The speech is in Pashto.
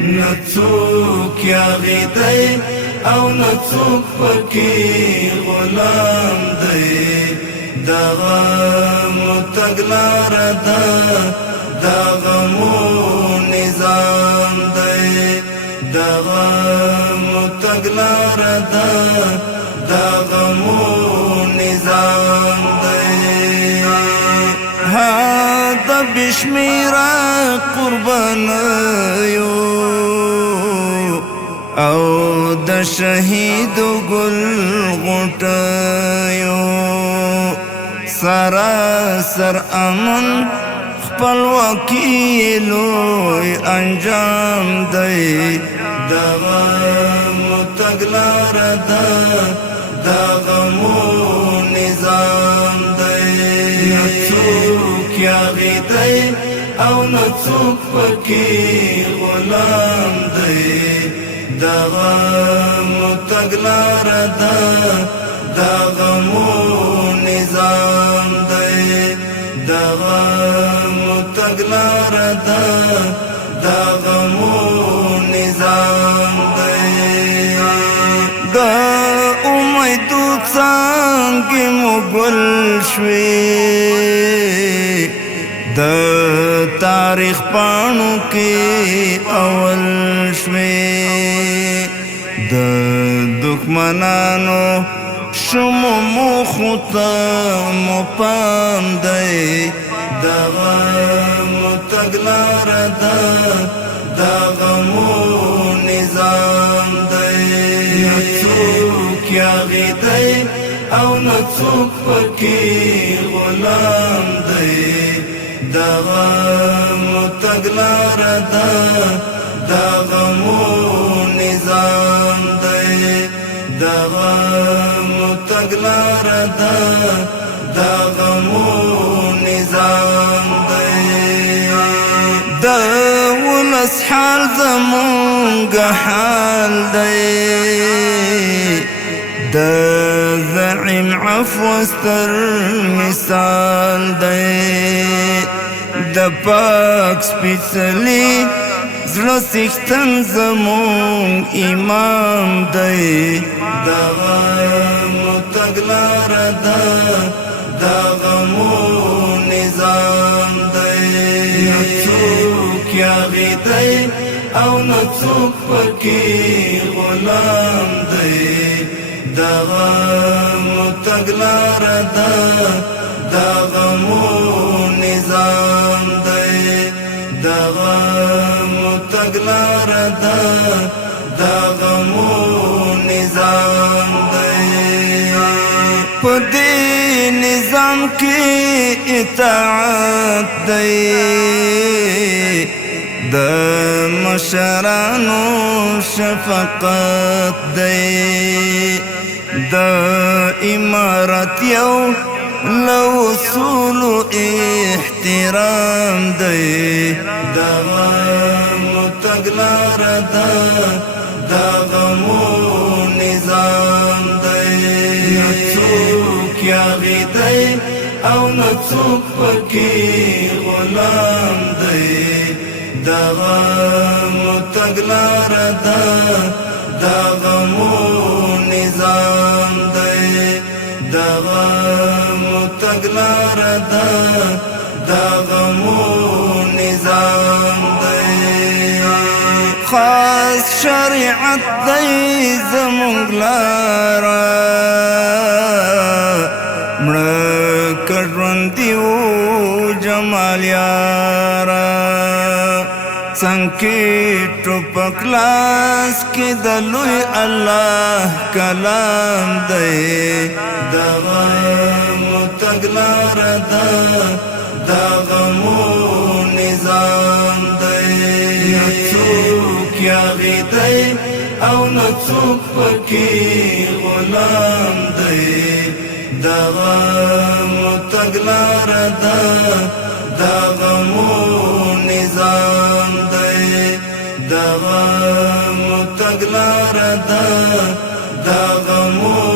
نڅوک یاغي دی او نڅوک پکې غلام دی دغه متګلار ده دغه مو نظام دی دغه متګلار ده دغه مو نظام دی هذا بشمیره قربانیو او د شهید ګل غټیو سراسر امن خپلواکي لوی انجام دی دغه متګلار ده دغه مو نظام دی نڅوک یاغي دی او نڅوک پکې غلام دی دغه متګلار ده دغه مو نظام دی دغه متګلار ده دغه مو نظام دی د امیدو څانګې مو ګل شوې د تاریخ پاڼو کې اول شوې د دښمنانو شمو مخو ته مو پام دی دغه متګلار ده دغه مو نظام دی نڅوک یاغي دی او نڅوک پکې غلام دی دغه متګلار ده دغه مو نظام دی دغه متګلار ده دغه مو نظام دی د ولس حال زمونږ حال دی د زعیم عفو ستر مثال دی د پاک سپېڅلي زړه څښتن زمونږ امام دی دغه متګلار ده دغه مو نظام دی نڅوک یاغي دی او نڅوک پکې غلام دی دغه متګلار ده دغه مو نظام دی دغه متګلار ده دغه مو نظام دی په دې نظام کې اطاعت دی د مشرانو شفقت دی د امارت یو لو اصول احترام دی دغه متګلار ده دغه مو نظام دی نڅوک یاغي دی او نڅوک پکې غلام دی دغه متګلار ده دغه مو نظام دی دغه متګلار ده دغه مو نظام دی خاص شریعت دی زمونږ لاره مړه کړوندي و جمال یاره څنګه ټوپک لاس کې د لوی الله کلام دی دغه متګلار ده دغه مو نظام دی نڅوک یاغي دی او نڅوک پکې غلام دی دغه متګلار ده دغه مو نظام دی دغه متګلار ده دغه مو